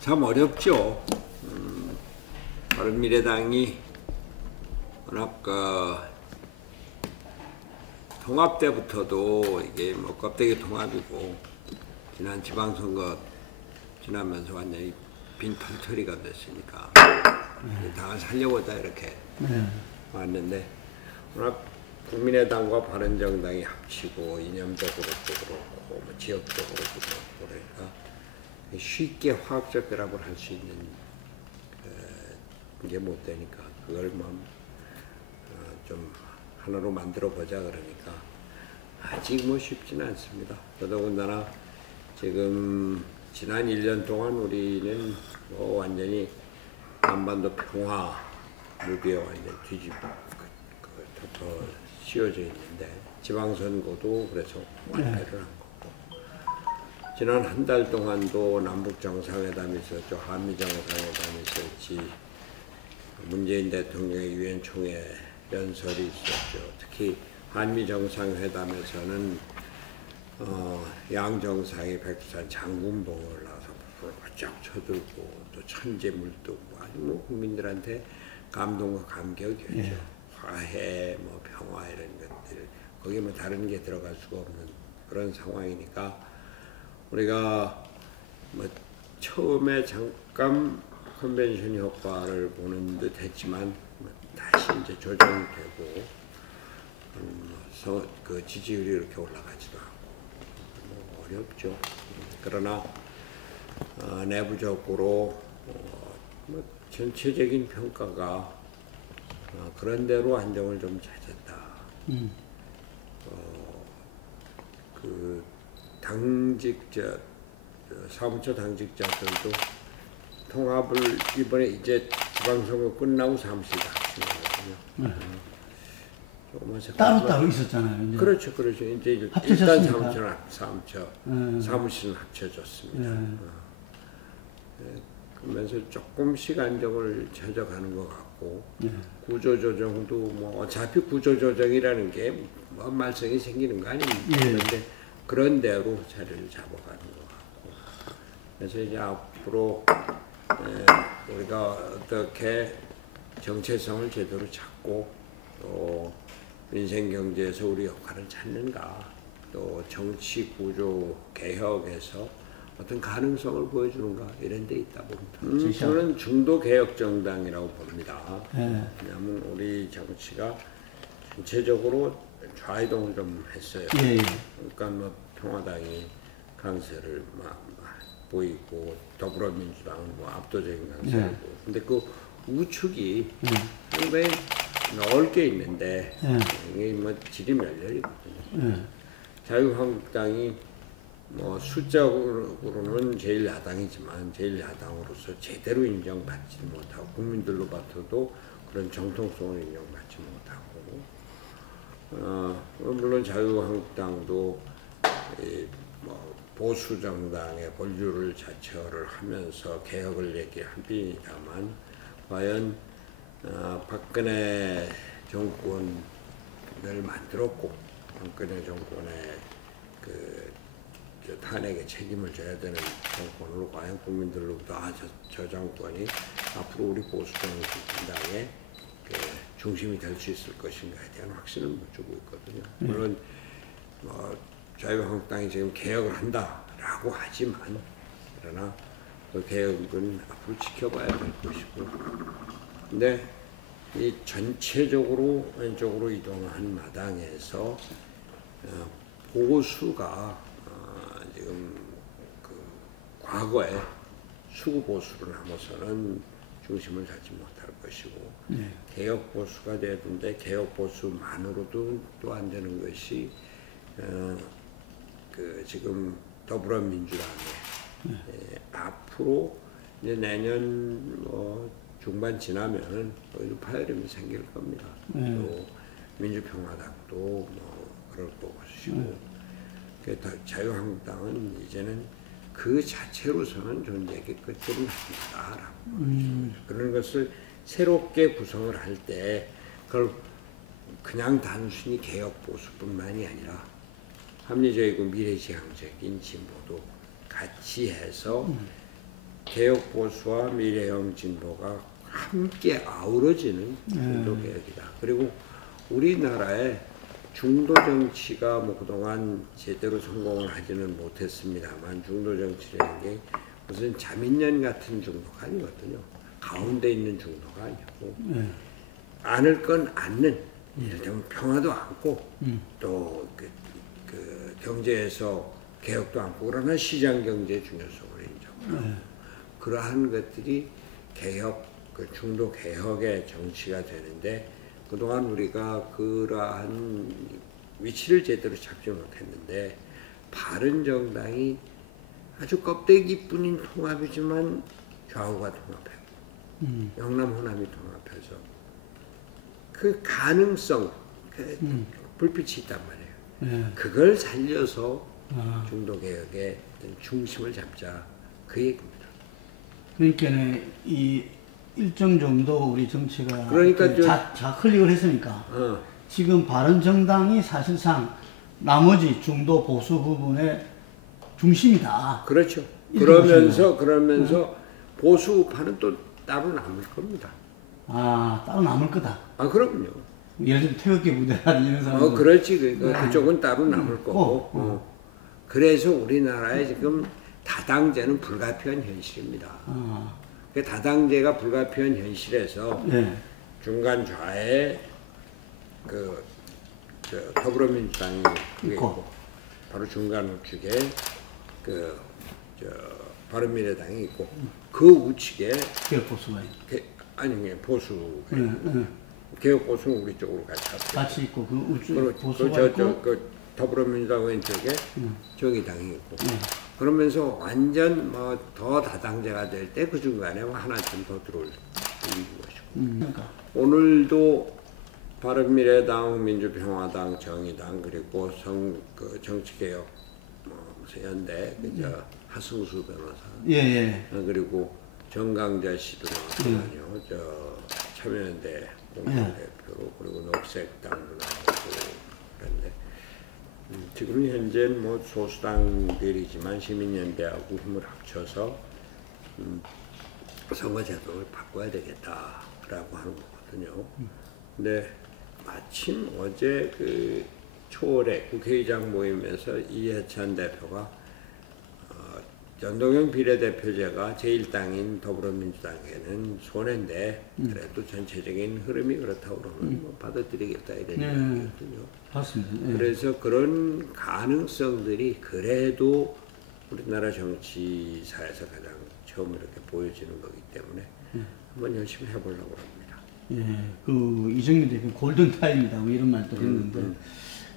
참 어렵죠. 바른미래당이 워낙 통합 때부터도 이게 뭐 껍데기 통합이고 지난 지방선거 지나면서 완전히 빈털터리가 됐으니까 당을 살려보자 이렇게 왔는데 워낙 국민의당과 바른정당이 합치고 이념적으로도 그렇고 뭐 지역적으로도 그렇고 그러니까 쉽게 화학적 결합을 할 수 있는 게 못 되니까 그걸 좀 하나로 만들어 보자 그러니까 아직 뭐 쉽지는 않습니다. 더더군다나 지금 지난 1년 동안 우리는 뭐 완전히 한반도 평화 무비에 완전 덮어 씌워져 있는데 지방선거도 그래서 완패를 한 거고 지난 한 달 동안도 남북 정상회담이 있었죠. 한미 정상회담이 있었지. 문재인 대통령의 유엔 총회 연설이 있었죠. 특히 한미 정상회담에서는 양 정상이 백두산 장군봉을 나서 쫙 쳐들고 또 천재물도 아주 뭐 국민들한테 감동과 감격이었죠. 화해, 뭐 평화 이런 것들 거기에 뭐 다른 게 들어갈 수가 없는 그런 상황이니까 우리가 뭐 처음에 잠깐 컨벤션 효과를 보는 듯 했지만 다시 이제 조정되고 그 지지율이 이렇게 올라가지도 않고 뭐 어렵죠. 그러나 내부적으로 뭐 전체적인 평가가 그런 대로 안정을 좀 찾았다. 그 당직자 사무처 당직자들도 통합을 이번에 이제 지방선거 끝나고 사무실 합치거든요. 따로따로 있었잖아요. 이제. 그렇죠, 그렇죠. 이제 일단 사무실은 합쳐졌습니다. 그러면서 조금씩 안정을 찾아가는 것 같고 구조조정도 뭐 어차피 구조조정이라는 게 뭐 말썽이 생기는 거 아닙니까? 그런데 그런 대로 자리를 잡아가는 것 같고 그래서 이제 앞으로 우리가 어떻게 정체성을 제대로 찾고 또 민생 경제에서 우리 역할을 찾는가 또 정치 구조 개혁에서 어떤 가능성을 보여주는가 이런 데 있다 봅니다. 저는 중도 개혁 정당이라고 봅니다. 왜냐하면 우리 정치가 전체적으로 좌이동을 좀 했어요. 그러니까 뭐 평화당이 강세를 보이고 더불어민주당은 뭐 압도적인 강세를 보이고 근데 그 우측이 상당히 넓게 있는데 이게 뭐 질이 멸렬이거든요. 자유한국당이 뭐 숫자로는 제일 야당이지만 제일 야당으로서 제대로 인정받지 못하고 국민들로 봐도 그런 정통성을 인정받지 못하고 물론 자유한국당도 뭐 보수 정당의 본류를 자처를 하면서 개혁을 얘기합니다만 과연 박근혜 정권을 만들었고 박근혜 정권의 그 탄핵에 책임을 져야 되는 정권으로 과연 국민들로부터 저 정권이 앞으로 우리 보수 정당의 그 중심이 될 수 있을 것인가에 대한 확신을 못 주고 있거든요. 물론 자유한국당이 지금 개혁을 한다라고 하지만 그러나 그 개혁은 앞으로 지켜봐야 될 것이고 근데 이 전체적으로 왼쪽으로 이동한 마당에서 보수가 지금 그 과거에 수구 보수를 하고서는 중심을 잡지 못할 것이고 개혁 보수가 되는데 개혁 보수만으로도 또 안 되는 것이 그 지금 더불어민주당의 앞으로 이제 내년 중반 지나면은 파열음이 생길 겁니다. 또 민주평화당도 뭐 그럴 것이고 자유한국당은 이제는 그 자체로서는 존재의 끝들은 아니다라고 그런 것을 새롭게 구성을 할 때 그걸 그냥 단순히 개혁 보수뿐만이 아니라 합리적이고 미래지향적인 진보도 같이 해서 개혁 보수와 미래형 진보가 함께 아우러지는 중도 개혁이다. 그리고 우리나라의 중도 정치가 뭐 그동안 제대로 성공을 하지는 못했습니다만 중도 정치라는 게 무슨 자민련 같은 중도가 아니거든요. 가운데 있는 중도가 아니고 안을 건 않는, 예를 들면 평화도 않고 또 그 경제에서 개혁도 않고 그러나 시장 경제 중요성을 인정하고 그러한 것들이 개혁, 그 중도 개혁의 정치가 되는데 그동안 우리가 그러한 위치를 제대로 잡지 못했는데 바른정당이 아주 껍데기뿐인 통합이지만 좌우가 통합하고 영남 호남이 통합해서 그 가능성, 그 불빛이 있단 말이에요. 그걸 살려서 중도개혁의 중심을 잡자, 그 얘기입니다. 그러니까 이 일정 정도 우리 정치가 그러니까 클릭을 했으니까 지금 바른정당이 사실상 나머지 중도 보수 부분의 중심이다. 그렇죠. 그러면서 보수 우파는 또 따로 남을 겁니다. 아, 따로 남을 거다. 아, 그럼요. 예를 들면 태극기 부대라든지 이런 사람. 그렇지. 그쪽은 따로 남을 거고. 그래서 우리나라에 지금 다당제는 불가피한 현실입니다. 그 다당제가 불가피한 현실에서 중간 좌에 더불어민주당이 있고 바로 중간 우측에 바른미래당이 있고 그 우측에 개혁보수가 보수 개혁보수는 우리 쪽으로 같이 있고 그 우측 보수가 있고 더불어민주당 왼쪽에 정의당이 있고 그러면서 완전 뭐 더 다당제가 될 때 그 중간에 하나쯤 더 들어올 것이고 오늘도 바른미래당, 민주평화당, 정의당 그리고 정치개혁 연대 하승수 변호사 그리고 정강자 씨도 나왔거든요. 참여연대 공동대표로 그리고 녹색당도 나오고 그런데 지금 현재 뭐 소수당들이지만 시민연대하고 힘을 합쳐서 선거제도를 바꿔야 되겠다라고 하는 거거든요. 근데 마침 어제 그 초월에 국회의장 모임에서 이해찬 대표가 연동형 비례대표제가 제1당인 더불어민주당에는 손해인데 그래도 전체적인 흐름이 그렇다고 그러면 뭐 받아들이겠다 이런 얘기거든요. 맞습니다. 그래서 그런 가능성들이 그래도 우리나라 정치사에서 가장 처음 이렇게 보여지는 거기 때문에 한번 열심히 해보려고 합니다. 그 이정민 대표 골든타임이다 뭐 이런 말도 했는데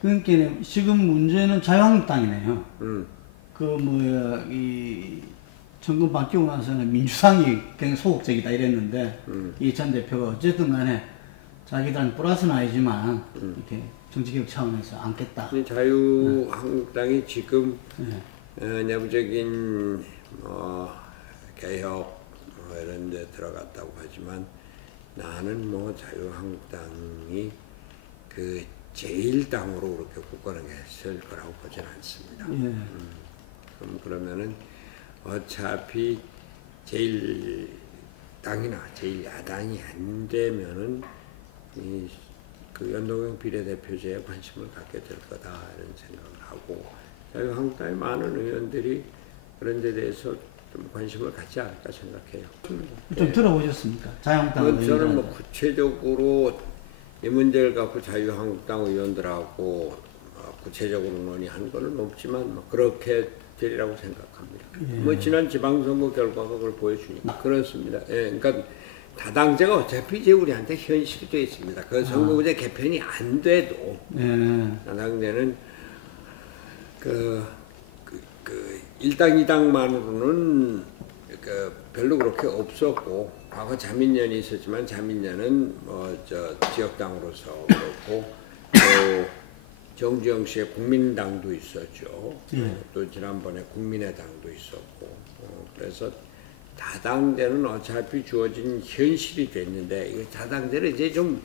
그러니까 지금 문제는 자유한국당이네요. 이 정권 바뀌고 나서는 민주당이 굉장히 소극적이다 이랬는데 이해찬 대표가 어쨌든 간에 자기들은 플러스는 아니지만 이렇게 정치개혁 차원에서 안겠다. 자유한국당이 지금 내부적인 개혁 이런 데 들어갔다고 하지만 나는 뭐 자유한국당이 그 제1당으로 그렇게 굳건하게 거라고 보지는 않습니다. 그러면은 어차피 제1당이나 제1야당이 안 되면은 그 연동형 비례대표제에 관심을 갖게 될 거다 이런 생각을 하고 자유한국당의 많은 의원들이 그런 데 대해서 좀 관심을 갖지 않을까 생각해요. 좀 들어보셨습니까? 자유한국당 저는 뭐 구체적으로 이 문제를 갖고 자유한국당 의원들하고 구체적으로 논의한 거는 없지만 뭐 그렇게 되리라고 생각합니다. 뭐 지난 지방선거 결과가 그걸 보여주니까 그렇습니다. 그러니까 다당제가 어차피 이제 우리한테 현실이 되어 있습니다. 그 선거구제 개편이 안 돼도 다당제는 그 1당 2당만으로는 별로 그렇게 없었고 과거 자민련이 있었지만 자민련은 지역당으로서 그렇고 또 정주영 씨의 국민당도 있었죠. 또 지난번에 국민의당도 있었고 그래서 다당제는 어차피 주어진 현실이 됐는데 이 다당제는 이제 좀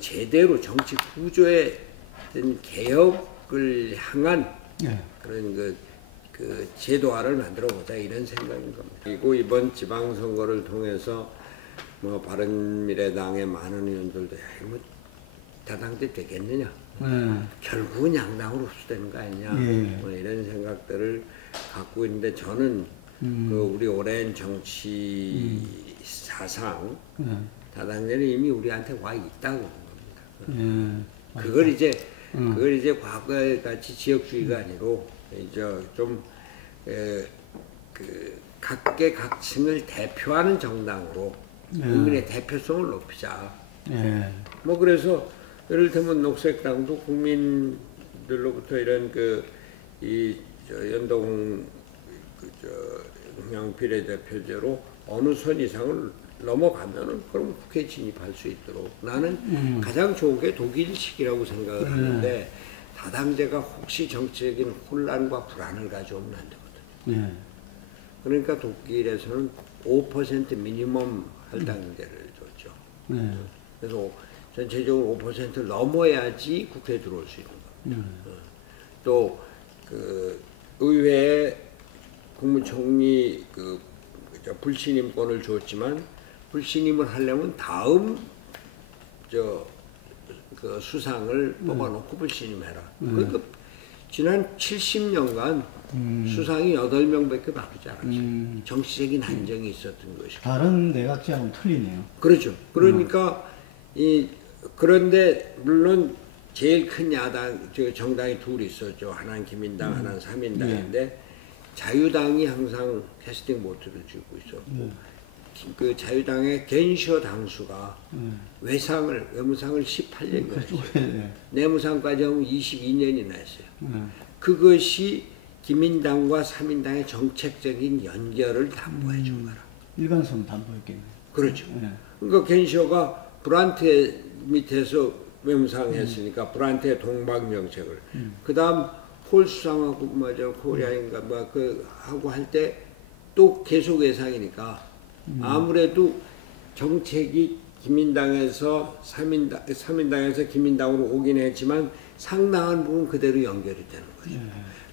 제대로 정치 구조의 개혁을 향한 그런 그 제도화를 만들어 보자 이런 생각인 겁니다. 그리고 이번 지방선거를 통해서 뭐 바른미래당의 많은 의원들도 야, 뭐 다당제 되겠느냐? 결국은 양당으로 흡수되는 거 아니냐? 뭐 이런 생각들을 갖고 있는데 저는 그 우리 오랜 정치 사상 다당제는 이미 우리한테 와 있다고 봅니다. 그걸 이제 과거에 같이 지역주의가 아니고 이제 좀 그 각계각층을 대표하는 정당으로 국민의 대표성을 높이자. 뭐 그래서 예를 들면 녹색당도 국민들로부터 이런 연동 그냥 비례대표제로 어느 선 이상을 넘어가면은 그럼 국회에 진입할 수 있도록 나는 가장 좋은 게 독일식이라고 생각을 하는데 다당제가 혹시 정치적인 혼란과 불안을 가져오면 안 되거든요. 그러니까 독일에서는 5% 미니멈 할당제를 줬죠. 그래서 전체적으로 5%를 넘어야지 국회에 들어올 수 있는 겁니다. 또 그 의회에 국무총리 불신임권을 줬지만 불신임을 하려면 다음 그 수상을 뽑아놓고 불신임해라. 그러니까 지난 70년간 수상이 8명밖에 바뀌지 않았어요. 정치적인 안정이 있었던 것이고. 다른 내각제하고는 틀리네요. 그렇죠. 그러니까 그런데 물론 제일 큰 정당이 둘이 있었죠. 하나는 기민당, 하나는 사민당인데 자유당이 항상 캐스팅 보트를 쥐고 있었고 그 자유당의 겐셔 당수가 외무상을 18년 했어요. 내무상까지 하면 22년이나 했어요. 그것이 기민당과 사민당의 정책적인 연결을 담보해 준 거라. 일관성 담보했겠네요. 그렇죠. 그러니까 겐셔가 브란트 밑에서 외무상 했으니까 브란트의 동방 정책을 그 다음 콜 수상하고 코리아인가 하고 할 때 또 계속 예상이니까 아무래도 정책이 기민당에서 사민당에서 기민당으로 오긴 했지만 상당한 부분 그대로 연결이 되는 거죠.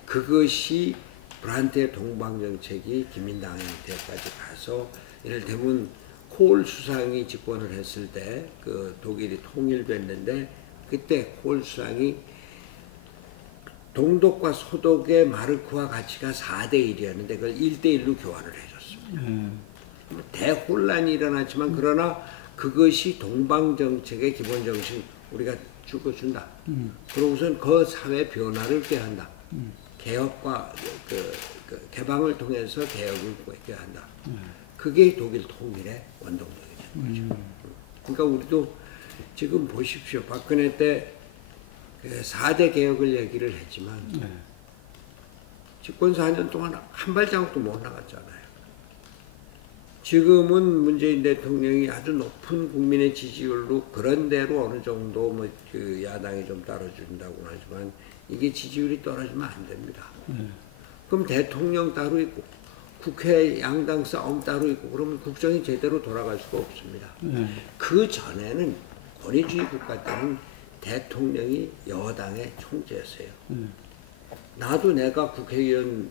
그것이 브란트의 동방 정책이 기민당 때까지 가서 예를 들면 콜 수상이 집권을 했을 때 그 독일이 통일됐는데 그때 콜 수상이 동독과 소독의 마르크와 가치가 4대1이었는데 그걸 1대1로 교환을 해줬습니다. 대혼란이 일어났지만 그러나 그것이 동방정책의 기본 정신 우리가 죽어준다. 그러고선 그 사회 변화를 꾀한다. 개혁과 그 개방을 통해서 개혁을 꾀한다. 그게 독일 통일의 원동력이죠. 그러니까 우리도 지금 보십시오. 박근혜 때 4대 개혁을 얘기를 했지만 집권 4년 동안 한 발자국도 못 나갔잖아요. 지금은 문재인 대통령이 아주 높은 국민의 지지율로 그런대로 어느 정도 그 야당이 좀 따라준다고 하지만 이게 지지율이 떨어지면 안 됩니다. 그럼 대통령 따로 있고 국회 양당 싸움 따로 있고 그러면 국정이 제대로 돌아갈 수가 없습니다. 그 전에는 권위주의 국가 때는 대통령이 여당의 총재였어요. 나도 내가 국회의원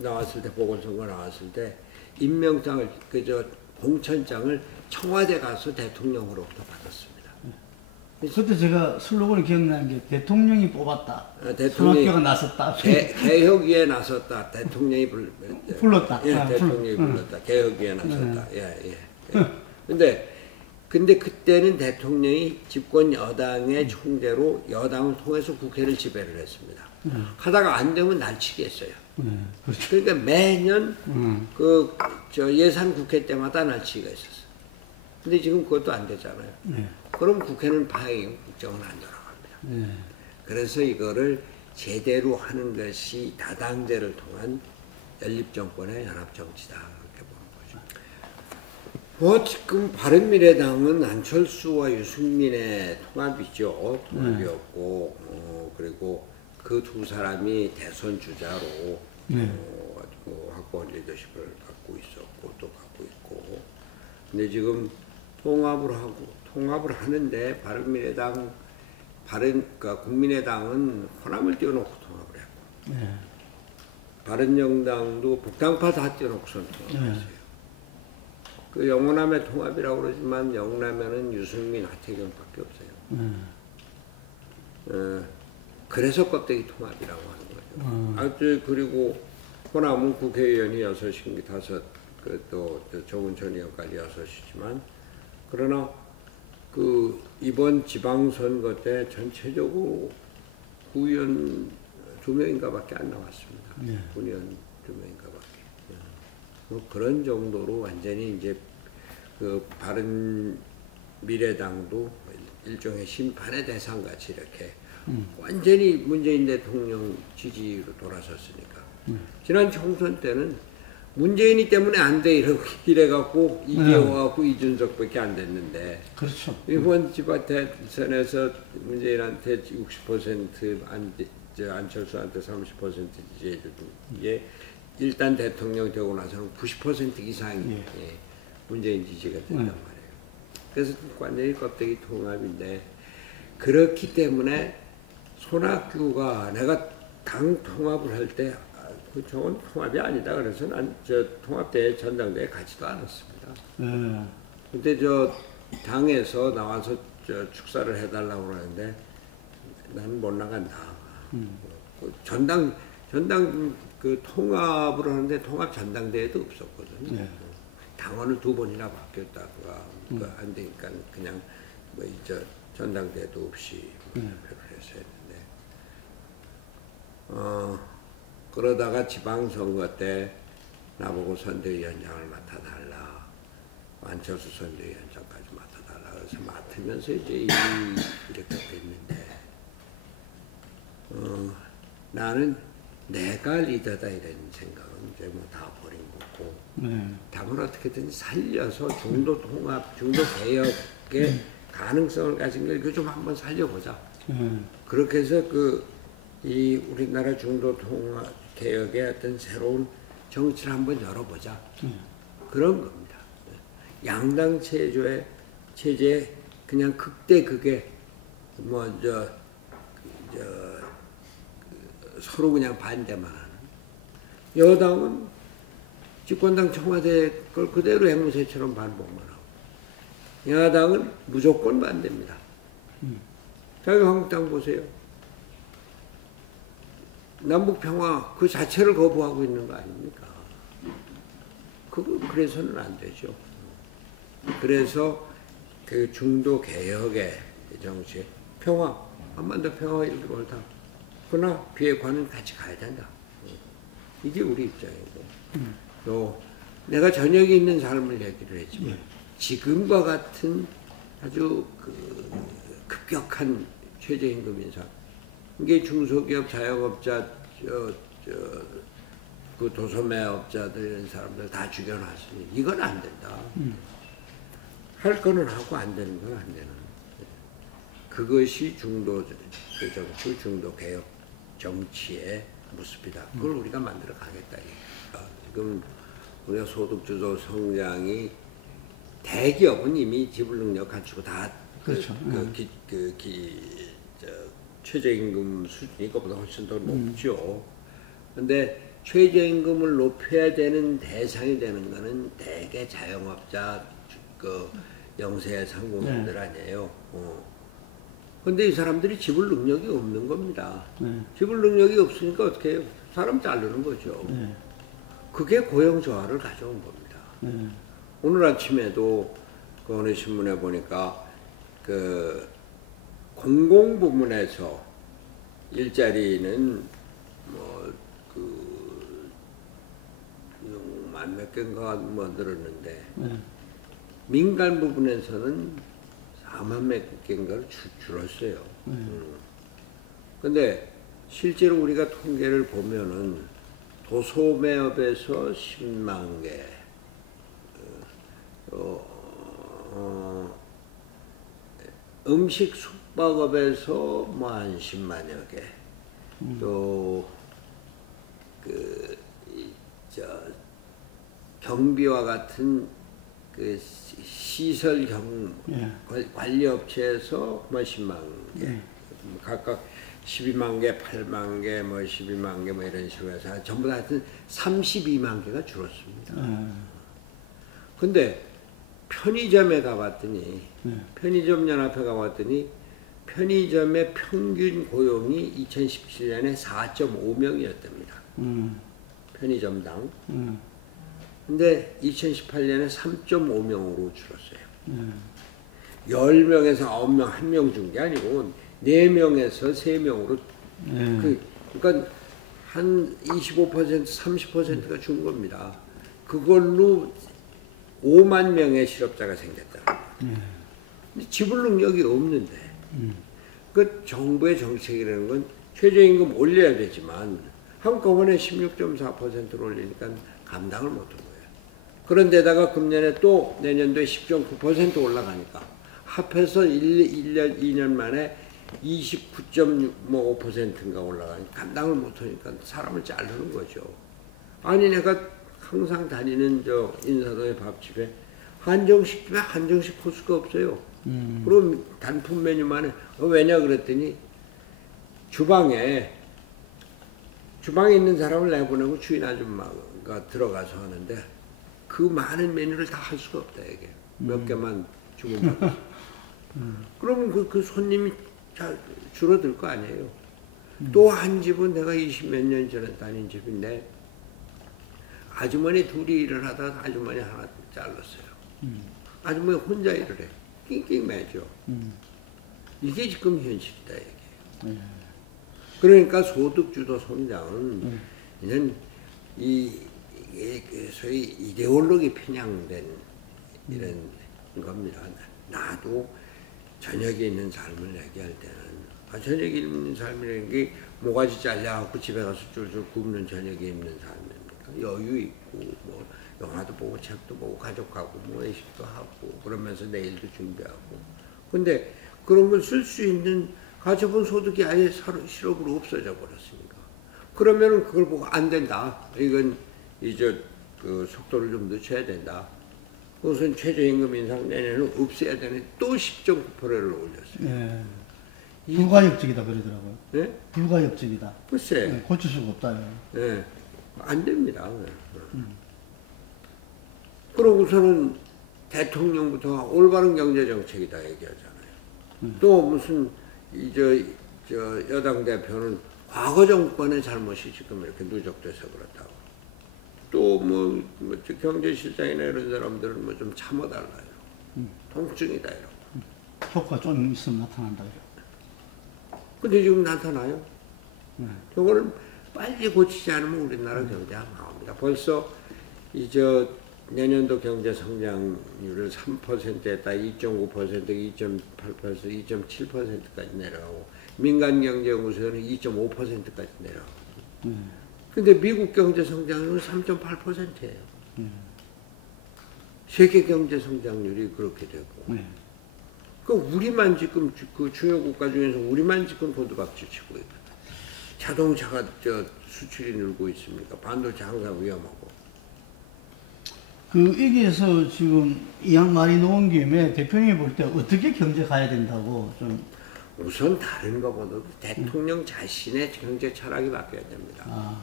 나왔을 때 보궐선거 나왔을 때 임명장을 공천장을 청와대 가서 대통령으로부터 받았습니다. 그때 제가 슬로건이 기억나는 게 대통령이 뽑았다. 대통령이 손학규가 나섰다. 개혁위에 나섰다. 대통령이 불렀다. 예, 대통령이 불렀다. 개혁위에 나섰다. 예. 근데 그때는 대통령이 집권 여당의 총재로 여당을 통해서 국회를 지배를 했습니다. 하다가 안 되면 날치기 했어요. 그렇죠. 그러니까 매년 예산 국회 때마다 날치기가 있었어요. 근데 지금 그것도 안 되잖아요. 그럼 국회는 파행이고 국정은 안 돌아갑니다. 그래서 이거를 제대로 하는 것이 다당제를 통한 연립정권의 연합정치다. 그렇게 보는 거죠. 지금 바른미래당은 안철수와 유승민의 통합이죠. 통합이었고, 그리고 그 두 사람이 대선 주자로 확고한 리더십을 갖고 있었고, 또 갖고 있고. 근데 지금 통합을 하는데 그러니까 국민의당은 호남을 띄워놓고 통합을 했고 바른정당도 북당파 다 떼어놓고선 통합했어요. 그 영호남의 통합이라고 그러지만 영남에는 유승민, 하태경밖에 없어요. 그래서 껍데기 통합이라고 하는 거죠. 그리고 호남은 국회의원이 6인 5, 또 정운천 의원까지 6이지만 그러나 그 이번 지방선거 때 전체적으로 구의원 2명인가밖에 안 나왔습니다. 구의원 2명인가밖에. 뭐 그런 정도로 완전히 이제 그 바른 미래당도 일종의 심판의 대상같이 이렇게 완전히 문재인 대통령 지지로 돌아섰으니까. 지난 총선 때는 문재인이 때문에 안 돼 이래갖고 이겨갖고 이준석밖에 안 됐는데. 그렇죠. 이번 지방대선에서 문재인한테 60% 안철수한테 30% 지지해주고 이게 일단 대통령 되고 나서는 90% 이상이 문재인 지지가 된단 말이에요. 그래서 완전히 껍데기 통합인데 그렇기 때문에 손학규가 내가 당 통합을 할 때 저건 통합이 아니다. 그래서 난 통합대회 전당대회 가지도 않았습니다. 근데 당에서 나와서 축사를 해달라고 그러는데 나는 못 나간다. 전당 그 통합을 하는데 통합 전당대회도 없었거든요. 당원을 2번이나 바뀌었다가 안 되니까 그냥 뭐 전당대회도 없이 그래서 했는데 그러다가 지방선거 때 나보고 선대위원장을 맡아달라, 안철수 선대위원장까지 맡아달라 그래서 맡으면서 이제 이렇게 됐는데 나는 내가 리더다 이런 생각은 이제 뭐 다 버린 거고 당을 어떻게든 살려서 중도 통합, 중도 개혁의 가능성을 가진 걸 이거 좀 한번 살려보자. 그렇게 해서 이 우리나라 중도 통합 개혁의 어떤 새로운 정치를 한번 열어보자. 그런 겁니다. 양당 체제에 그냥 극대 극에 서로 그냥 반대만 하는. 여당은 집권당 청와대 걸 그대로 앵무새처럼 반복만 하고 야당은 무조건 반대입니다. 자유한국당 보세요. 남북평화 그 자체를 거부하고 있는 거 아닙니까? 그래서는 안 되죠. 그래서 그 중도 개혁의 정치, 평화, 한반도 평화 일도 옳다. 그러나 비핵화는 같이 가야 된다. 이게 우리 입장이고. 또 내가 저녁에 있는 삶을 얘기를 했지만 지금과 같은 아주 급격한 최저임금 인상. 이게 중소기업, 자영업자, 그 도소매업자들 이런 사람들 다 죽여놨으니 이건 안 된다. 할 거는 하고 안 되는 건 안 되는. 그것이 중도 정치, 중도 개혁 정치의 모습이다. 그걸 우리가 만들어 가겠다. 지금 우리가 소득주도 성장이 대기업은 이미 지불 능력 갖추고 다 그렇죠. 최저임금 수준이 그보다 훨씬 더 높죠. 근데 최저임금을 높여야 되는 대상이 되는 거는 대개 자영업자, 영세 상공인들 아니에요. 근데 이 사람들이 지불 능력이 없는 겁니다. 지불 능력이 없으니까 어떻게 해요? 사람 자르는 거죠. 그게 고용 저하를 가져온 겁니다. 오늘 아침에도 그 어느 신문에 보니까 공공 부문에서 일자리는 몇 개인가 늘었는데 민간 부분에서는 4만 몇 개인가를 줄었어요. 근데 실제로 우리가 통계를 보면은 도소매업에서 10만 개, 음식 숙박업에서 뭐 한 10만여 개, 또 경비와 같은 시설 관리업체에서 뭐 10만 개, 각각 12만 개, 8만 개, 뭐 12만 개 뭐 이런 식으로 해서 전부 다 하여튼 32만 개가 줄었습니다. 근데 편의점에 가봤더니 편의점 연합회 가봤더니 편의점의 평균 고용이 2017년에 4.5명이었답니다. 편의점당. 근데 2018년에 3.5명으로 줄었어요. 10명에서 9명, 1명 준 게 아니고 4명에서 3명으로 그러니까 한 25%, 30%가 준 겁니다. 그걸로 5만 명의 실업자가 생겼다. 근데 지불 능력이 없는데 그 정부의 정책이라는 건 최저임금 올려야 되지만 한꺼번에 16.4%를 올리니까 감당을 못한 거예요. 그런데다가 금년에 또 내년도에 10.9% 올라가니까 합해서 1년, 2년 만에 29.5%인가 올라가니까 감당을 못하니까 사람을 자르는 거죠. 아니 내가 항상 다니는 저 인사동의 밥집에 한정식집에 한정식 코스가 없어요. 그럼 단품 메뉴만 해. 왜냐 그랬더니 주방에 있는 사람을 내보내고 주인 아줌마가 들어가서 하는데 그 많은 메뉴를 다 할 수가 없다 이게. 몇 개만 주문받고. 그러면 그 손님이 잘 줄어들 거 아니에요. 또 한 집은 내가 20몇 년 전에 다닌 집인데 아주머니 둘이 일을 하다가 아주머니 하나 잘랐어요. 아주머니 혼자 일을 해. 낑낑 매죠. 이게 지금 현실이다 이게. 그러니까 소득주도 성장은 이런 소위 이데올로기 편향된 이런 겁니다. 나도 저녁에 있는 삶을 얘기할 때는 저녁에 있는 삶이라는 게 모가지 잘려갖고 집에 가서 쫄쫄 굶는 저녁에 있는 삶입니까? 여유 있고 뭐 영화도 보고 책도 보고 가족하고 뭐 외식도 하고 그러면서 내일도 준비하고 근데 그런 걸 쓸 수 있는 가처분 소득이 아예 실업으로 없어져 버렸으니까 그러면은 그걸 보고 안 된다. 이건 이제 그 속도를 좀 늦춰야 된다. 그것은 최저임금 인상 내년에는 없애야 되는 또 10.9%를 올렸어요. 불가역적이다 그러더라고요. 네? 불가역적이다. 글쎄. 네, 고칠 수가 없다. 네. 안 됩니다. 그러고서는 대통령부터 올바른 경제정책이다 얘기하잖아요. 또 무슨 저 여당 대표는 과거 정권의 잘못이 지금 이렇게 누적돼서 그렇다고. 또 뭐 경제실장이나 이런 사람들은 뭐 좀 참아달라요. 통증이다 이러고. 효과 좀 있으면 나타난다 이러고. 근데 지금 나타나요. 저거는 빨리 고치지 않으면 우리나라 경제가 망합니다. 벌써 내년도 경제 성장률을 3%에다 2.9%, 2.8%, 2.7%까지 내려가고 민간경제연구소는 2.5%까지 내려가고 근데 미국 경제 성장률은 3.8%예요. 세계 경제 성장률이 그렇게 되고 그 우리만 지금 그 주요 국가 중에서 우리만 지금 돈두박질 치고 있거든. 자동차가 수출이 늘고 있습니까? 반도체 항상 위험하고. 여기에서 지금 이양 말이 나온 김에 대표님이 볼 때 어떻게 경제 가야 된다고 좀. 우선 다른 것보다도 대통령 자신의 경제 철학이 바뀌어야 됩니다.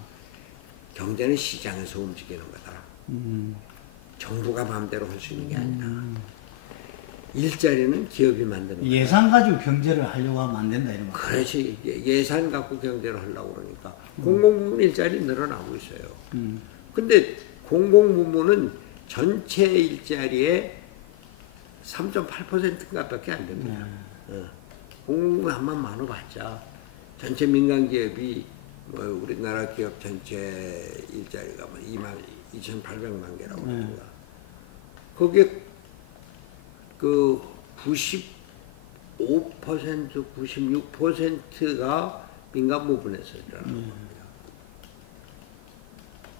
경제는 시장에서 움직이는 거다. 정부가 마음대로 할 수 있는 게 아니다. 일자리는 기업이 만드는 거다. 예산 가지고 경제를 하려고 하면 안 된다 이런 거. 그렇지. 예산 갖고 경제를 하려고 그러니까 공공부문 일자리 늘어나고 있어요. 근데 공공부문은 전체 일자리의 3.8%인가밖에 안 됩니다. 공공부문 한번 많아봤자 전체 민간기업이 뭐 우리나라 기업 전체 일자리가 뭐 2,800만 개라고 그러니까 거기에 그 95%, 96%가 민간 부분에서 일어나는 겁니다.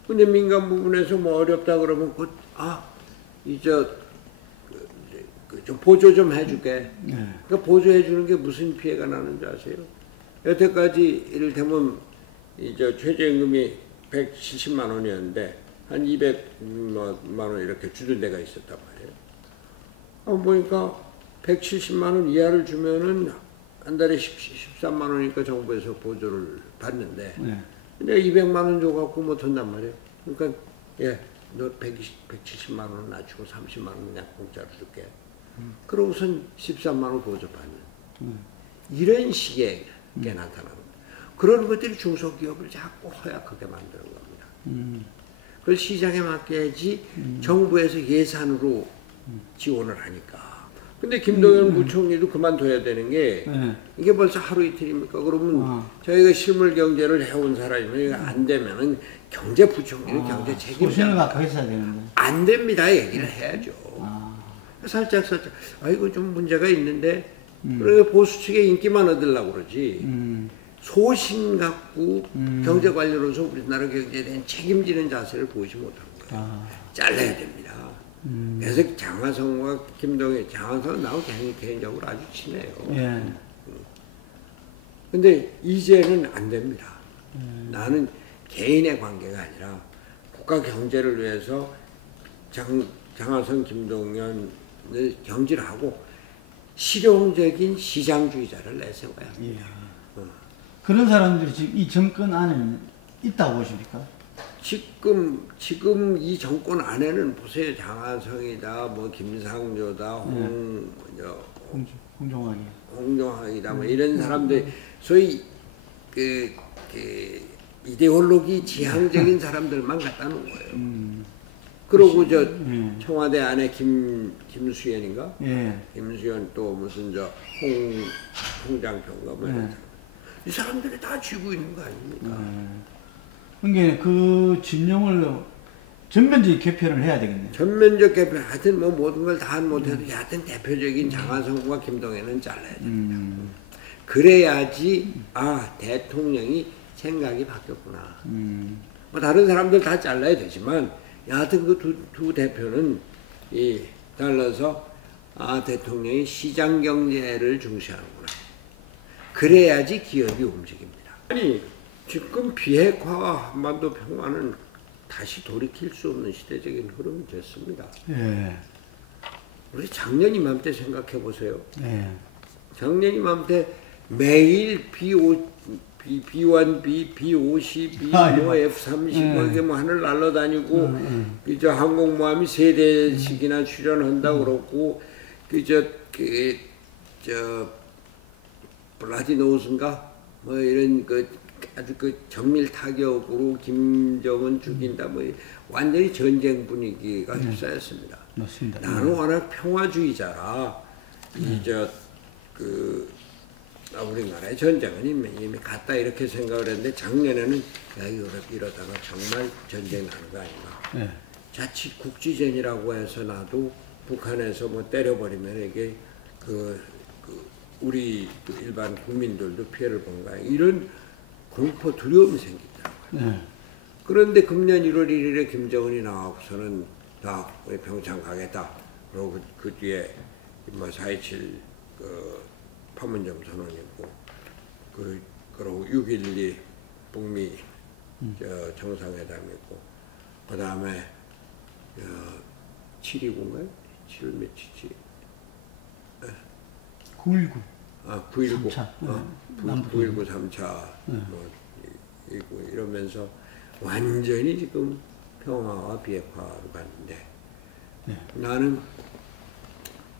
근데 민간 부분에서 뭐 어렵다 그러면 좀 보조 좀 해줄게. 그러니까 보조해 주는 게 무슨 피해가 나는지 아세요? 여태까지 이를테면 최저임금이 170만 원이었는데 한 200만 원 이렇게 주는 데가 있었단 말이에요. 보니까 170만 원 이하를 주면은 한 달에 13만 원이니까 정부에서 보조를 받는데 네. 내가 200만 원 줘갖고 못 한단 말이에요. 그러니까 너 170만 원 낮추고 30만 원 그냥 공짜로 줄게. 그러고선 13만 원 보조 받는 이런 식의 게 나타나는 거예요. 그런 것들이 중소기업을 자꾸 허약하게 만드는 겁니다. 그걸 시장에 맡겨야지 정부에서 예산으로 지원을 하니까. 근데 김동연 부총리도 그만둬야 되는 게 이게 벌써 하루 이틀입니까? 그러면 저희가 실물 경제를 해온 사람이면 이거 안 되면은 경제부총리는 경제 소신을 책임자 갖고 했어야 되는데. 안 됩니다 얘기를 해야죠. 살짝 이거 좀 문제가 있는데 그러니까 보수 측의 인기만 얻으려고 그러지. 소신 갖고 경제 관련으로서 우리나라 경제에 대한 책임지는 자세를 보이지 못한 거예요. 잘라야 됩니다. 그래서 장하성과 김동연, 장하성은 나하고 개인적으로 아주 친해요. 예. 근데 이제는 안 됩니다. 나는 개인의 관계가 아니라 국가 경제를 위해서 장하성, 김동연을 경질하고 실용적인 시장주의자를 내세워야 합니다. 그런 사람들이 지금 이 정권 안에는 있다고 보십니까? 지금 이 정권 안에는 보세요. 장하성이다, 뭐 김상조다, 홍종학이다, 뭐 이런 사람들, 소위 그 이데올로기 지향적인 사람들만 갖다 놓은 거예요. 그러고 청와대 안에 김수현인가? 김수현 또 무슨 홍장표인가 뭐 이런 사람. 이 사람들이 다 쥐고 있는 거 아닙니까? 그러니까 그 진영을 전면적인 개편을 해야 되겠네요. 전면적 개편, 하여튼 뭐 모든 걸 다 못해도 하여튼 대표적인 장하성과 김동연은 잘라야 됩니다. 그래야지 대통령이 생각이 바뀌었구나. 뭐 다른 사람들 다 잘라야 되지만 여하튼 그 두 대표는 달라서 대통령이 시장 경제를 중시하는구나. 그래야지 기업이 움직입니다. 아니 지금 비핵화와 한반도 평화는 다시 돌이킬 수 없는 시대적인 흐름이 됐습니다. 우리 작년 이맘때 생각해 보세요. 작년 이맘때 매일 B1B, B50, 뭐 F-35 이게 뭐 하늘 날아다니고 이제 항공모함이 3대씩이나 출연한다 그렇고 블라디노스인가 뭐 이런 아주 정밀 타격으로 김정은 죽인다 뭐 완전히 전쟁 분위기가 휩싸였습니다. 맞습니다. 나는 워낙 평화주의자라 우리나라의 전쟁은 이미 갔다 이렇게 생각을 했는데 작년에는 이러다가 정말 전쟁 나는 거 아닌가. 자칫 국지전이라고 해서 나도 북한에서 뭐 때려버리면 이게 우리 일반 국민들도 피해를 본 거야. 이런 공포 두려움이 생기더라고요. 그런데 금년 1월 1일에 김정은이 나와서는 우리 평창 가겠다. 그리고 그 뒤에 뭐 4.27 판문점 선언이 있고 그리고 6.12 북미 정상회담이 있고 그 다음에 7.29인가요? 7 며칠지? 9.19. 9.19. 3차. 9.19 3차. 있고 이러면서 완전히 지금 평화와 비핵화로 갔는데 나는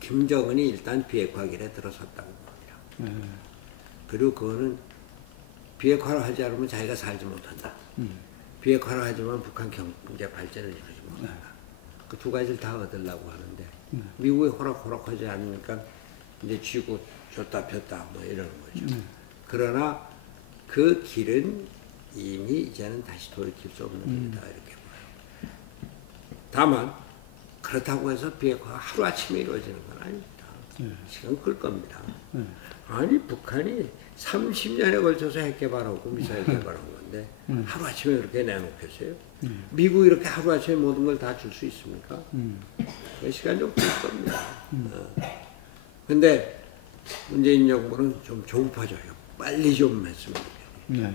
김정은이 일단 비핵화 길에 들어섰다고 봅니다. 그리고 그거는 비핵화를 하지 않으면 자기가 살지 못한다. 비핵화를 하지만 북한 경제 발전을 이루지 못한다. 그 두 가지를 다 얻으려고 하는데 미국이 호락호락하지 않으니까 이제 쥐고 줬다 폈다 뭐 이러는 거죠. 그러나 그 길은 이미 이제는 다시 돌이킬 수 없는 길이다 이렇게 봐요. 다만 그렇다고 해서 비핵화가 하루아침에 이루어지는 건 아닙니다. 시간 끌 겁니다. 아니 북한이 30년에 걸쳐서 핵 개발하고 미사일 개발한 건데 하루아침에 그렇게 내놓겠어요? 미국이 이렇게 하루아침에 모든 걸 다 줄 수 있습니까? 그 시간 좀 끌 겁니다. 근데 문재인 정부는 좀 조급하죠. 빨리 좀 했으면 좋겠네요.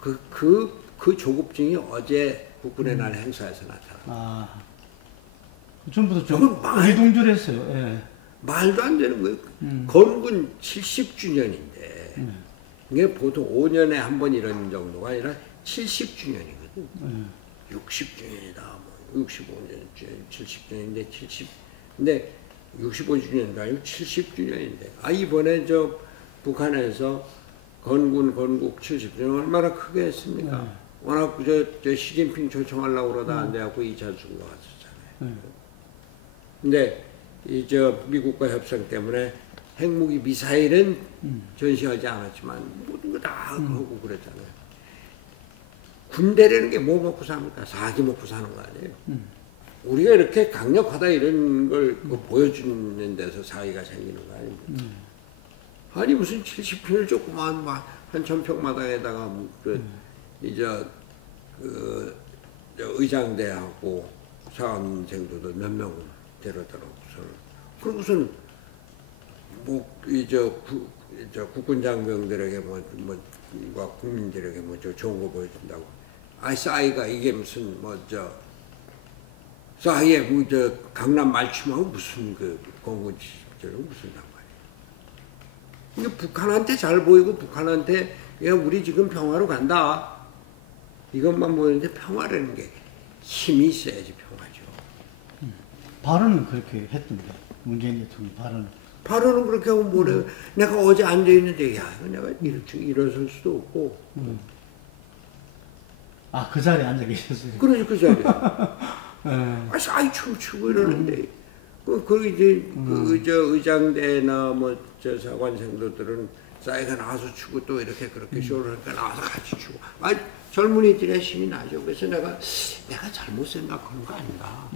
그 조급증이 어제 국군의 날 행사에서 나타났어요. 전부터 좀 의동절했어요. 말도 안 되는 거예요. 건군 70주년인데 이게 보통 5년에 한 번 이런 정도가 아니라 70주년이거든. 60주년이다. 뭐 65주년, 70주년인데 근데 65주년도 아니고 70주년인데 이번에 저 북한에서 건국 70주년 얼마나 크게 했습니까? 워낙 저 시진핑 초청하려고 그러다 안 돼갖고 2차 선거 갔었잖아요. 근데 이 저 미국과 협상 때문에 핵무기 미사일은 전시하지 않았지만 모든 거 다 하고 그랬잖아요. 군대라는 게 뭐 먹고 삽니까? 사기 먹고 사는 거 아니에요. 우리가 이렇게 강력하다 이런 걸 보여주는 데서 사기가 생기는 거 아닙니까? 아니 무슨 70평을 조그만 한 1000평마당에다가 의장대하고 사관생도도 몇 명 데려다놓고서는 그러고선 국군 장병들에게 국민들에게 좋은 거 보여준다고. 싸이가 이게 무슨 싸이에 강남 말춤하고 무슨 건군 지식처럼 무슨 상관이에요. 이게 북한한테 잘 보이고 북한한테 야 우리 지금 평화로 간다. 이것만 보이는데 평화라는 게 힘이 있어야지 평화죠. 발언은 그렇게 했던데 문재인 대통령 발언은 그렇게 하고 뭐래요. 내가 어제 앉아있는데 야 내가 일어설 수도 없고. 그 자리에 앉아 계셨어요? 그러지 그 자리에. 싸이 추고 이러는데 이제 의장대나 저 사관생도들은 싸이가 나와서 추고 또 이렇게 그렇게 쇼를 하니까 나와서 같이 추고. 젊은이들의 힘이 나죠. 그래서 내가 잘못 생각한 거 아닌가.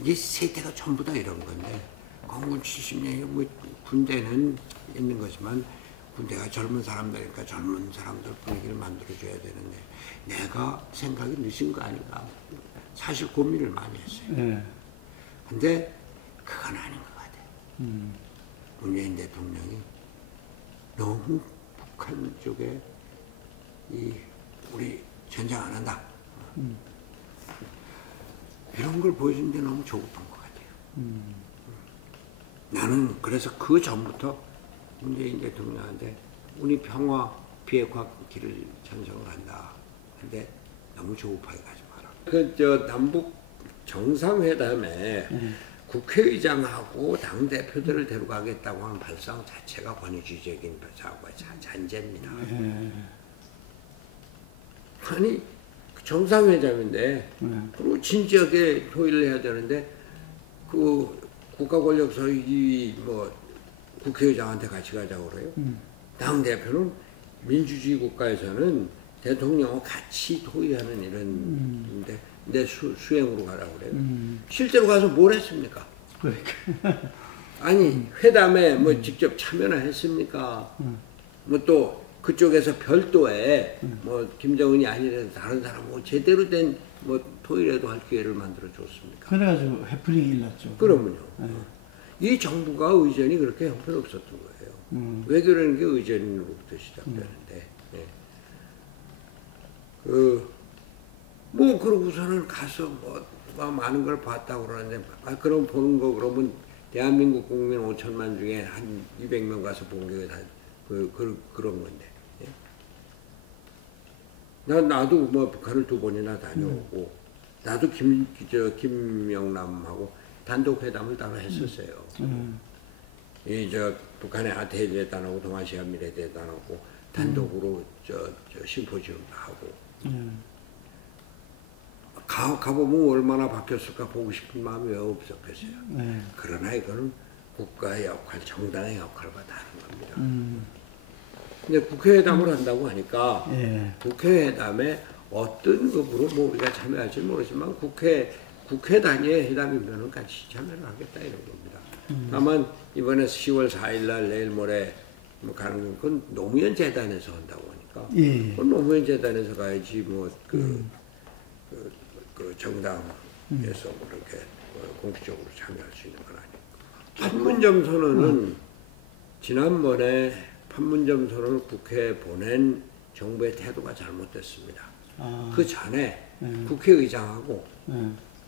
이제 세대가 전부 다 이런 건데 건군 70년이 군대는 있는 거지만 군대가 젊은 사람들이니까 젊은 사람들 분위기를 만들어줘야 되는데 내가 생각이 늦은 거 아닌가. 사실 고민을 많이 했어요. 근데 그건 아닌 것 같아요. 문재인 대통령이 너무 북한 쪽에 우리 전쟁 안 한다. 이런 걸 보여주는데 너무 조급한 것 같아요. 나는 그래서 그 전부터 문재인 대통령한테 우리 평화 비핵화 길을 찬성을 한다. 근데 너무 조급하게 가지 마라. 남북 정상회담에 국회의장하고 당대표들을 데려가겠다고 하는 발상 자체가 권위주의적인 사고가 잔재입니다. 아니 정상회담인데 그리고 진지하게 토의를 해야 되는데 국가 권력 소위 국회의장한테 같이 가자고 그래요. 당대표는 민주주의 국가에서는 대통령과 같이 토의하는 이런데 내 수행으로 가라고 그래요. 실제로 가서 뭘 했습니까? 아니 회담에 직접 참여나 했습니까? 또 그쪽에서 별도의 김정은이 아니라도 다른 사람하고 제대로 된 토의라도 할 기회를 만들어 줬습니까? 그래가지고 해프닝이 일났죠. 그러면요. 이 정부가 의전이 그렇게 형편없었던 거예요. 외교라는 게 의전으로부터 시작되는데. 그러고서는 가서 많은 걸 봤다고 그러는데, 그럼 보는 거, 그러면 대한민국 국민 5천만 중에 한 200명 가서 본 게 다 그런 건데. 나도 북한을 2번이나 다녀오고, 나도 김영남하고 단독 회담을 따로 했었어요. 북한의 아태해대단하고 동아시아 미래대단하고 단독으로 심포지움도 하고. 가보면 얼마나 바뀌었을까 보고 싶은 마음이 왜 없었겠어요. 그러나 이거는 국가의 역할, 정당의 역할과 다른 겁니다. 근데 국회회담을 한다고 하니까 국회회담에 어떤 급으로 우리가 참여할지 모르지만 국회 단위의 회담이면 같이 참여를 하겠다 이런 겁니다. 다만 이번에 10월 4일 날 내일 모레 가는 건 노무현 재단에서 한다고 하니까 그건 노무현 재단에서 가야지 그 정당에서 그렇게 공식적으로 참여할 수 있는 건 아니고. 판문점 선언은 지난번에 판문점 선언을 국회에 보낸 정부의 태도가 잘못됐습니다. 그 전에 국회의장하고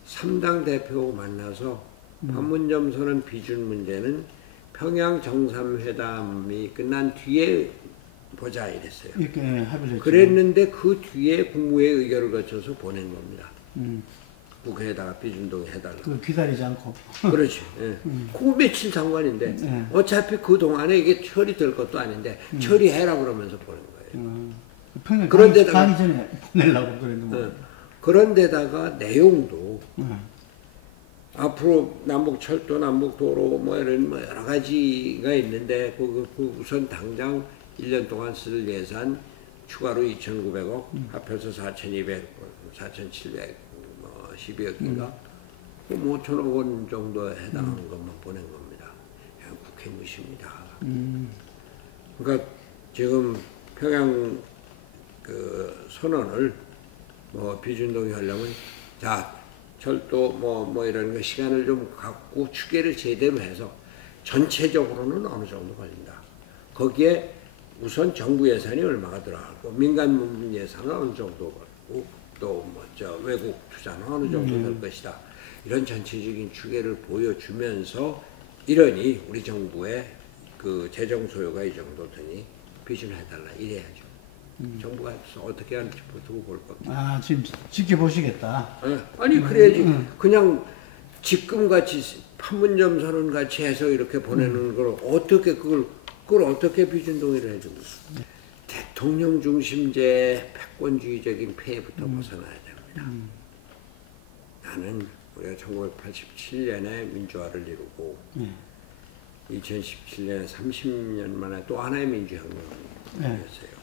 3당 대표 만나서 판문점 선언 비준 문제는 평양 정상회담이 끝난 뒤에 보자 이랬어요. 이렇게 합의를 했죠. 그랬는데 그 뒤에 국무회의 의결을 거쳐서 보낸 겁니다. 국회에다가 비준동의 해달라고. 그 기다리지 않고. 그렇지. 예. 그 며칠 상관인데 예. 어차피 그 동안에 이게 처리될 것도 아닌데 처리해라 그러면서 보낸 거예요. 평양 그런데다가- 가기 전에 보내려고 그랬는데. 예. 그런데다가 내용도 앞으로 남북철도, 남북도로 뭐 이런 뭐 여러 가지가 있는데 그 우선 당장 1년 동안 쓸 예산 추가로 2,900억, 합해서 4,200, 4,700, 뭐 12억인가, 뭐 5천억 원 정도에 해당하는 것만 보낸 겁니다. 그냥 국회 무시입니다. 그러니까 지금 평양 그 선언을 뭐 비준동이 하려면 자 철도 뭐 이런 거 시간을 좀 갖고 추계를 제대로 해서 전체적으로는 어느 정도 걸린다. 거기에 우선 정부 예산이 얼마가 들어가고 민간 부문 예산은 어느 정도 걸고 또 뭐 저 외국 투자는 어느 정도 될 것이다. 이런 전체적인 추계를 보여주면서 이러니 우리 정부의 그 재정 소요가 이 정도 되니 비준해달라 이래야죠. 정부가 어떻게 하는지 두고 볼 겁니다. 아, 지금 지켜보시겠다. 아니 그래야지 그냥 지금 같이 판문점 선언 같이 해서 이렇게 보내는 걸 어떻게 그걸 어떻게 비준 동의를 해줍니까? 대통령 중심제 패권주의적인 폐해부터 벗어나야 됩니다. 나는 우리가 1987년에 민주화를 이루고 2017년에 30년 만에 또 하나의 민주혁명이었어요.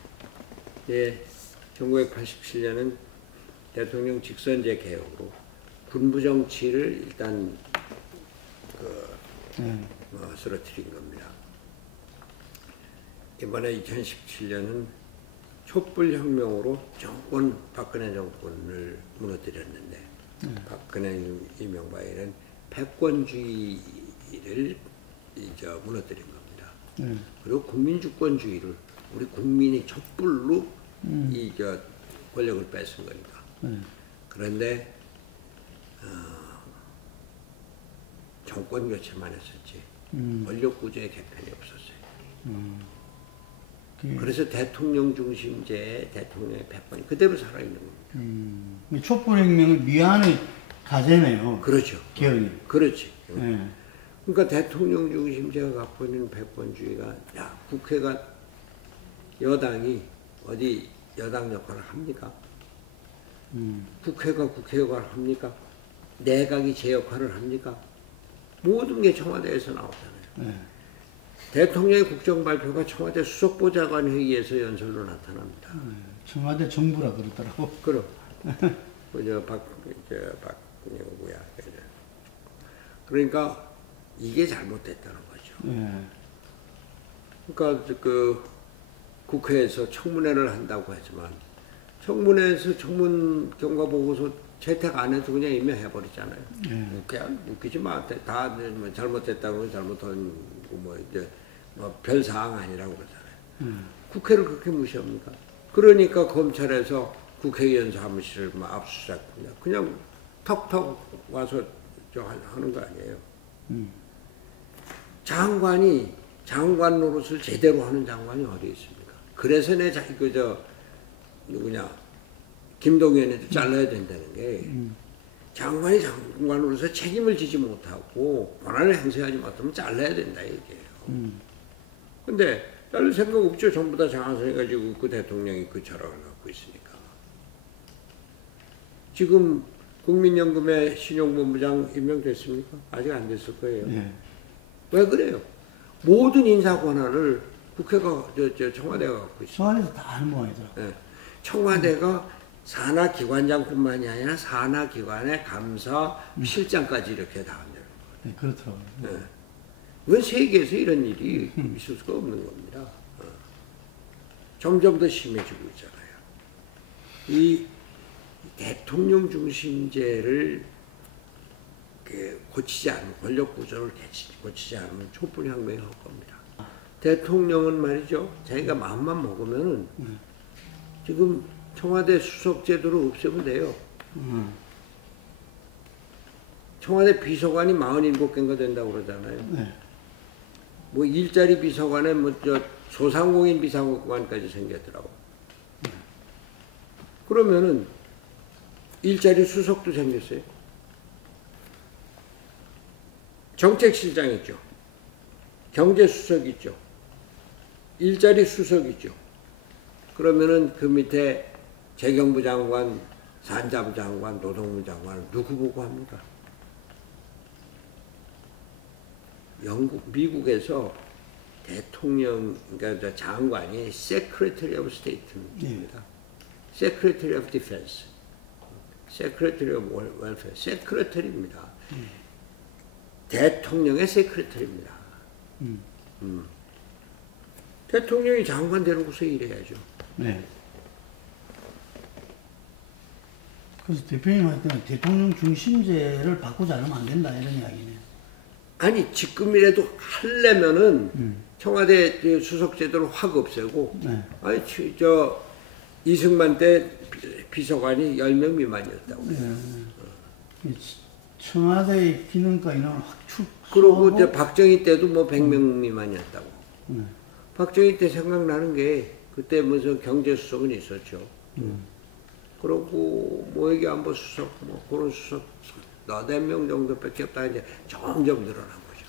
예, 1987년은 대통령 직선제 개혁으로 군부 정치를 일단 쓰러뜨린 겁니다. 이번에 2017년은 촛불혁명으로 박근혜 정권을 무너뜨렸는데 박근혜 이명박에는 패권주의를 무너뜨린 겁니다. 그리고 국민주권주의를 우리 국민이 촛불로 권력을 뺏은 거니까. 그런데 정권 교체만 했었지 권력 구조의 개편이 없었어요. 그래서 대통령 중심제의 대통령의 패권이 그대로 살아있는 겁니다. 촛불혁명은 미안의 가제네요. 그렇죠. 개헌이. 그렇지. 예. 그러니까 대통령 중심제가 갖고 있는 패권주의가 국회가 여당이 어디 여당 역할을 합니까? 국회가 국회 역할을 합니까? 내각이 제 역할을 합니까? 모든 게 청와대에서 나오잖아요. 대통령의 국정발표가 청와대 수석보좌관 회의에서 연설로 나타납니다. 청와대 정부라 그러더라고. 그럼 누구야? 그러니까 이게 잘못됐다는 거죠. 그러니까 그 국회에서 청문회를 한다고 하지만 청문회에서 청문 경과 보고서 채택 안 해도 그냥 이미 해버리잖아요. 그냥 웃기지 마. 다 뭐 잘못됐다고 잘못한 별 사항 아니라고 그러잖아요. 국회를 그렇게 무시합니까? 그러니까 검찰에서 국회의원 사무실을 압수수색 그냥 턱턱 와서 하는 거 아니에요. 장관이 장관 노릇을 제대로 하는 장관이 어디 있습니까? 그래서 김동연에도 잘라야 된다는 게 장관이 장관으로서 책임을 지지 못하고 권한을 행사하지 못하면 잘라야 된다 이게요. 근데 자를 생각 없죠. 전부 다 장악해가지고 그 대통령이 그 철학을 갖고 있으니까. 지금 국민연금의 신용본부장 임명됐습니까? 아직 안 됐을 거예요. 왜 그래요? 모든 인사 권한을 국회가 청와대가 갖고 있어요. 청와대에서 다 하는 모양이더라고. 네. 청와대가 산하기관장뿐만이 아니라 산하기관의 감사, 실장까지 이렇게 다 한다는 거예요. 네, 그렇더라고요. 네. 이건 세계에서 이런 일이 있을 수가 없는 겁니다. 점점 더 심해지고 있잖아요. 이 대통령 중심제를 고치지 않으면, 권력 구조를 고치지 않으면 촛불혁명이 할 겁니다. 대통령은 말이죠, 자기가 마음만 먹으면은 지금 청와대 수석 제도를 없애면 돼요. 청와대 비서관이 47개인가 된다고 그러잖아요. 네. 뭐 일자리 비서관에 뭐 저 소상공인 비서관까지 생겼더라고. 그러면은 일자리 수석도 생겼어요. 정책실장 있죠. 경제수석 있죠. 일자리 수석 있죠. 그러면은 그 밑에 재경부 장관, 산자부 장관, 노동부 장관 누구 보고 합니까? 미국에서 대통령, 그러니까 장관이 Secretary of State입니다. Secretary of Defense, Secretary of Welfare, Secretary입니다. 대통령의 Secretary입니다. 대통령이 장관 데리고서 일해야죠. 네. 그래서 대표님한테는 대통령 중심제를 바꾸지 않으면 안 된다 이런 이야기네요. 아니 지금이라도 하려면은 청와대 수석 제도를 확 없애고, 네. 아니 저 이승만 때 비서관이 10명 미만이었다고. 네. 청와대의 기능과 인원을 확 그리고 이제 박정희 때도 뭐 100명 미만이었다고. 박정희 때 생각나는 게 그때 무슨 경제수석은 있었죠. 그리고 모외교안보 수석, 뭐 그런 수석 4명 정도밖에 없다. 이제 점점 늘어난 거죠.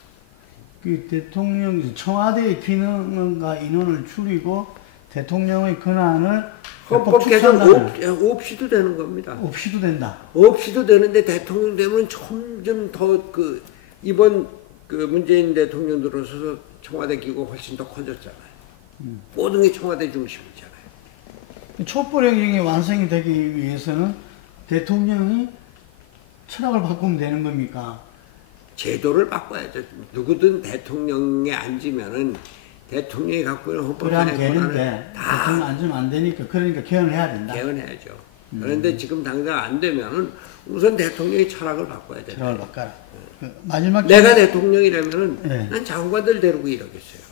그 대통령 청와대의 기능과 인원을 줄이고 대통령의 권한을 헌법 개정 없이도 되는 겁니다. 없이도 된다. 없이도 되는데 대통령 되면 점점 더 이번 문재인 대통령 들어서서 청와대 기구가 훨씬 더 커졌잖아요. 모든 게 청와대 중심이잖아요. 촛불행정이 완성이 되기 위해서는 대통령이 철학을 바꾸면 되는 겁니까? 제도를 바꿔야죠. 누구든 대통령에 앉으면은 대통령이 갖고 있는 헌법상의 되는데 다 대통령 앉으면 안 되니까 그러니까 개헌해야 된다. 개헌해야죠. 그런데 지금 당장 안 되면은 우선 대통령의 철학을 바꿔야 된다. 철학을 바꿔라. 마지막 내가 대통령이라면은 네. 난 장관들 데리고 이러겠어요.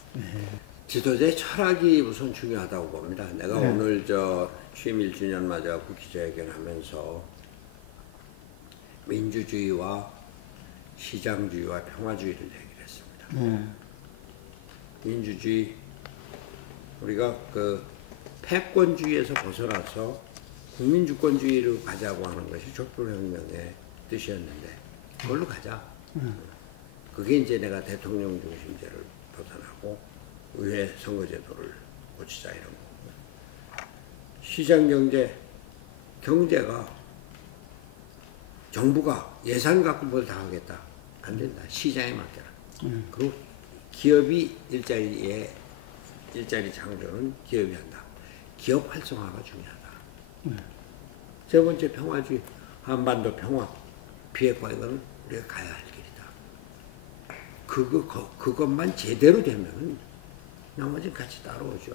지도자의 철학이 우선 중요하다고 봅니다. 내가 네. 오늘 저 취임 1주년 맞아갖고 기자회견하면서 민주주의와 시장주의와 평화주의를 얘기를 했습니다. 네. 민주주의, 우리가 그 패권주의에서 벗어나서 국민주권주의로 가자고 하는 것이 촛불혁명의 뜻이었는데 그걸로 가자. 그게 이제 내가 대통령 중심제를 벗어나고 의회 선거제도를 고치자 이런 거고. 시장경제, 경제가 정부가 예산 갖고 뭘 다 하겠다. 안 된다. 시장에 맡겨라. 그리고 기업이 일자리 창조는 기업이 한다. 기업 활성화가 중요하다. 세 번째 평화주의, 한반도 평화, 비핵화 이거는 우리가 가야 할 길이다. 그것만 제대로 되면 나머지는 같이 따라오죠.